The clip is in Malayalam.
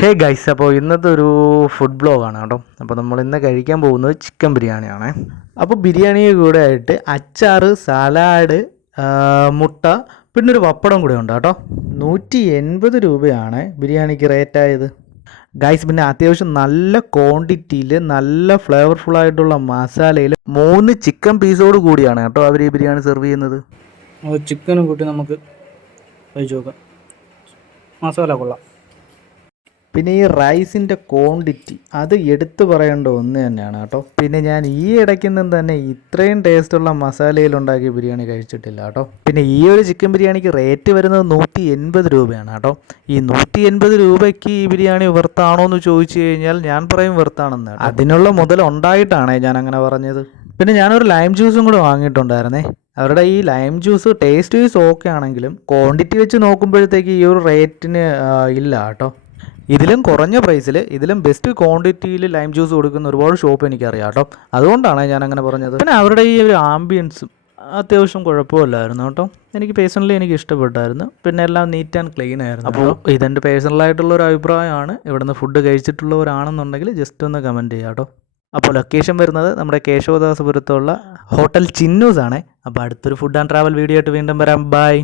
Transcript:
ഹേ ഗൈസ്, അപ്പോൾ ഇന്നത്തെ ഒരു ഫുഡ് ബ്ലോഗാണ് കേട്ടോ. അപ്പോൾ നമ്മൾ ഇന്ന് കഴിക്കാൻ പോകുന്നത് ചിക്കൻ ബിരിയാണിയാണ്. അപ്പോൾ ബിരിയാണിയുടെ കൂടെ ആയിട്ട് അച്ചാറ്, സലാഡ്, മുട്ട, പിന്നെ ഒരു പപ്പടം കൂടെ ഉണ്ട് കേട്ടോ. 180 രൂപയാണ് ബിരിയാണിക്ക് റേറ്റ് ആയത് ഗൈസ്. പിന്നെ അത്യാവശ്യം നല്ല ക്വാണ്ടിറ്റിയിൽ നല്ല ഫ്ലേവർഫുള്ളായിട്ടുള്ള മസാലയിൽ 3 ചിക്കൻ പീസോട് കൂടിയാണ് കേട്ടോ അവർ ഈ ബിരിയാണി സെർവ് ചെയ്യുന്നത്. ചിക്കനും കൂട്ടി നമുക്ക് കഴിച്ചു നോക്കാം. മസാല കൊള്ളാം. പിന്നെ ഈ റൈസിൻ്റെ ക്വാണ്ടിറ്റി അത് എടുത്തു പറയേണ്ട ഒന്ന് തന്നെയാണ് കേട്ടോ. പിന്നെ ഞാൻ ഈ ഇടയ്ക്ക് നിന്ന് തന്നെ ഇത്രയും ടേസ്റ്റുള്ള മസാലയിലുണ്ടാക്കിയ ബിരിയാണി കഴിച്ചിട്ടില്ല കേട്ടോ. പിന്നെ ഈ ഒരു ചിക്കൻ ബിരിയാണിക്ക് റേറ്റ് വരുന്നത് 180 രൂപയാണ് കേട്ടോ. ഈ 180 രൂപയ്ക്ക് ഈ ബിരിയാണി വെർത്താണോ എന്ന് ചോദിച്ചു കഴിഞ്ഞാൽ ഞാൻ പറയും വെർത്താണെന്ന്. അതിനുള്ള മുതൽ ഉണ്ടായിട്ടാണ് ഞാൻ അങ്ങനെ പറഞ്ഞത്. പിന്നെ ഞാനൊരു ലൈം ജ്യൂസും കൂടെ വാങ്ങിയിട്ടുണ്ടായിരുന്നേ. അവരുടെ ഈ lime juice taste vice okay ആണെങ്കിലും ക്വാണ്ടിറ്റി വെച്ച് നോക്കുമ്പോഴത്തേക്ക് ഈ ഒരു റേറ്റിന് ഇല്ല കേട്ടോ. ഇതിലും കുറഞ്ഞ പ്രൈസിൽ ഇതിലും ബെസ്റ്റ് ക്വാണ്ടിറ്റിയിൽ ലൈം ജ്യൂസ് കൊടുക്കുന്ന ഒരുപാട് ഷോപ്പ് എനിക്കറിയാം കേട്ടോ. അതുകൊണ്ടാണ് ഞാൻ അങ്ങനെ പറഞ്ഞത്. പിന്നെ അവരുടെ ഈ ഒരു ആംബിയൻസും അത്യാവശ്യം കുഴപ്പമില്ലായിരുന്നു കേട്ടോ. എനിക്ക് പേഴ്സണലി ഇഷ്ടപ്പെട്ടായിരുന്നു. പിന്നെ എല്ലാം നീറ്റ് ആൻഡ് ക്ലീൻ ആയിരുന്നു. അപ്പോൾ ഇതെൻ്റെ പേഴ്സണലായിട്ടുള്ള ഒരു അഭിപ്രായമാണ്. ഇവിടുന്ന് ഫുഡ് കഴിച്ചിട്ടുള്ളവരാണെന്നുണ്ടെങ്കിൽ ജസ്റ്റ് ഒന്ന് കമൻറ്റ് ചെയ്യാം കേട്ടോ. അപ്പോൾ ലൊക്കേഷൻ വരുന്നത് നമ്മുടെ കേശവദാസപുരത്തുള്ള ഹോട്ടൽ ചിന്നൂസ് ആണ്. അപ്പോൾ അടുത്തൊരു ഫുഡ് ആൻഡ് ട്രാവൽ വീഡിയോ ആയിട്ട് വീണ്ടും വരാം. ബൈ.